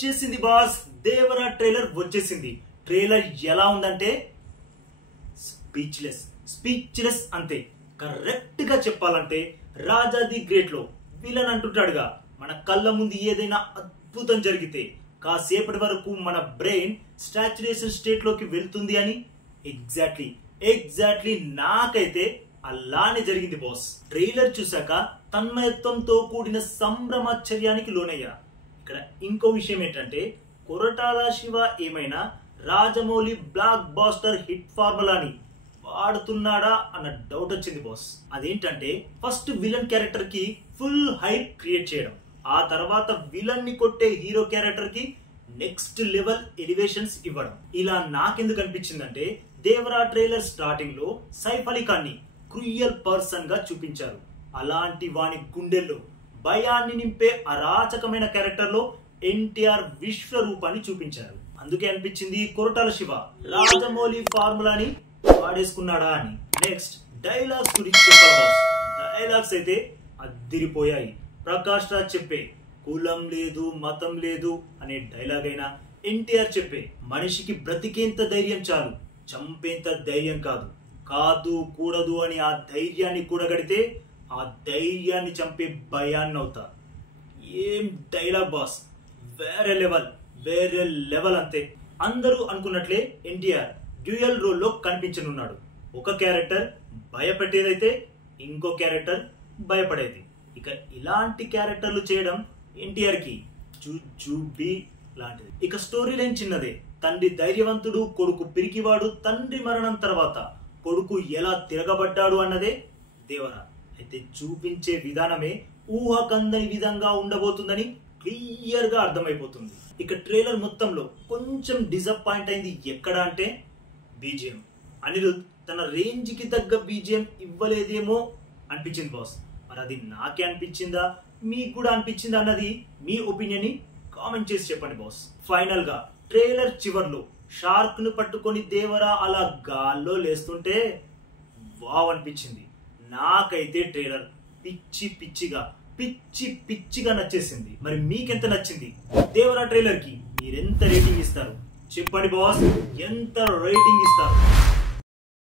వచ్చేసింది boss, Devara trailer వచ్చేసింది. Trailer ఎలా ఉందంటే స్పీచ్లెస్ అంతే. కరెక్ట్ గా చెప్పాలంటే రాజా ది గ్రేట్ లో విలన్ అంటుంటాడుగా, మన కళ్ళ ముందు ఏదైనా అద్భుతం జరిగితే కాసేపటి వరకు మన బ్రెయిన్ సాచురేషన్ స్టేట్ లోకి వెళ్తుంది అని. ఎగ్జాక్ట్లీ నాకైతే అలానే జరిగింది బాస్. ట్రైలర్ చూసాక తన్మయత్వంతో కూడిన సంభ్రమాశ్చర్యానికి లోనయ్యా. ఇక్కడ ఇంకో విషయం ఏంటంటే, కొరటాల శివ ఏమైనా రాజమౌళి బ్లాక్ బాస్టర్ హిట్ ఫార్ములాని వాడుతున్నాడా అన్న డౌట్ వచ్చింది బాస్. అదేంటంటే, ఫస్ట్ విలన్ క్యారెక్టర్ కి ఫుల్ హైప్ క్రియేట్ చేయడం, ఆ తర్వాత విలన్ ని కొట్టే హీరో క్యారెక్టర్ కి నెక్స్ట్ లెవెల్ ఎలివేషన్స్ ఇవ్వడం. ఇలా నాకెందుకు అనిపించిందంటే, దేవరా ట్రైలర్ స్టార్టింగ్ లో సైఫ్ అలీ ఖాన్ ని క్రూయల్ పర్సన్ గా చూపించారు. అలాంటి వాని గుండెల్లో భయాన్ని నింపే అరాచకమైన క్యారెక్టర్ లో ఎన్టీఆర్ విశ్వరూపాన్ని చూపించారు. అందుకే అనిపించింది కొరటాల శివ రాజమౌళి ఫార్ములాని వాడేసుకున్నాడా అని. నెక్స్ట్ డైలాగ్స్ గురించి చెప్పాలి బాస్. డైలాగ్స్ అయితే అద్దిరిపోయాయి. ప్రకాష్ రాజ్ చెప్పే కులం లేదు మతం లేదు అనే డైలాగ్ అయినా, ఎన్టీఆర్ చెప్పే మనిషికి బ్రతికేంత ధైర్యం చాలు, చంపేంత ధైర్యం కాదు, కాదు కూడదు అని ఆ ధైర్యాన్ని కూడగడితే ఆ ధైర్యాన్ని చంపే భయాన్ని అవుతా. ఏం డైలాగ్ బాస్, వేరే లెవెల్ అంతే. అందరూ అనుకున్నట్లే ఎన్టీఆర్ డ్యూయల్ రోల్ లో కనిపించనున్నాడు. ఒక క్యారెక్టర్ భయపెట్టేదైతే ఇంకో క్యారెక్టర్ భయపడేది. ఇక ఇలాంటి క్యారెక్టర్లు చేయడం ఎన్టీఆర్ కి జూబీ లాంటిది. ఇక స్టోరీ లైన్ చిన్నదే. తండ్రి ధైర్యవంతుడు, కొడుకు పిరికివాడు, తండ్రి మరణం తర్వాత కొడుకు ఎలా తిరగబడ్డాడు అన్నదే దేవరా. అయితే చూపించే విధానమే ఊహకందని విధంగా ఉండబోతుందని క్లియర్ గా అర్థమైపోతుంది. ఇక ట్రైలర్ మొత్తంలో కొంచెం డిసప్పాయింట్ అయింది ఎక్కడ అంటే బీజిఎం. అనిరుద్ తన రేంజ్ కి తగ్గ బీజిఎం ఇవ్వలేదేమో అనిపించింది బాస్. మరి అది నాకే అనిపించిందా, మీకు కూడా అనిపించిందా అన్నది మీ ఒపీనియన్ ని కామెంట్ చేసి చెప్పండి బాస్. ఫైనల్ గా ట్రైలర్ చివర్లో షార్క్ ను పట్టుకొని దేవరా అలా గాల్లో లేస్తుంటే వావ్ అనిపించింది. నాకైతే ట్రైలర్ పిచ్చిగా నచ్చేసింది. మరి మీకెంత నచ్చింది? దేవరా ట్రైలర్ కి మీరెంత రేటింగ్ ఇస్తారు చెప్పండి బాస్. ఎంత రేటింగ్ ఇస్తారు?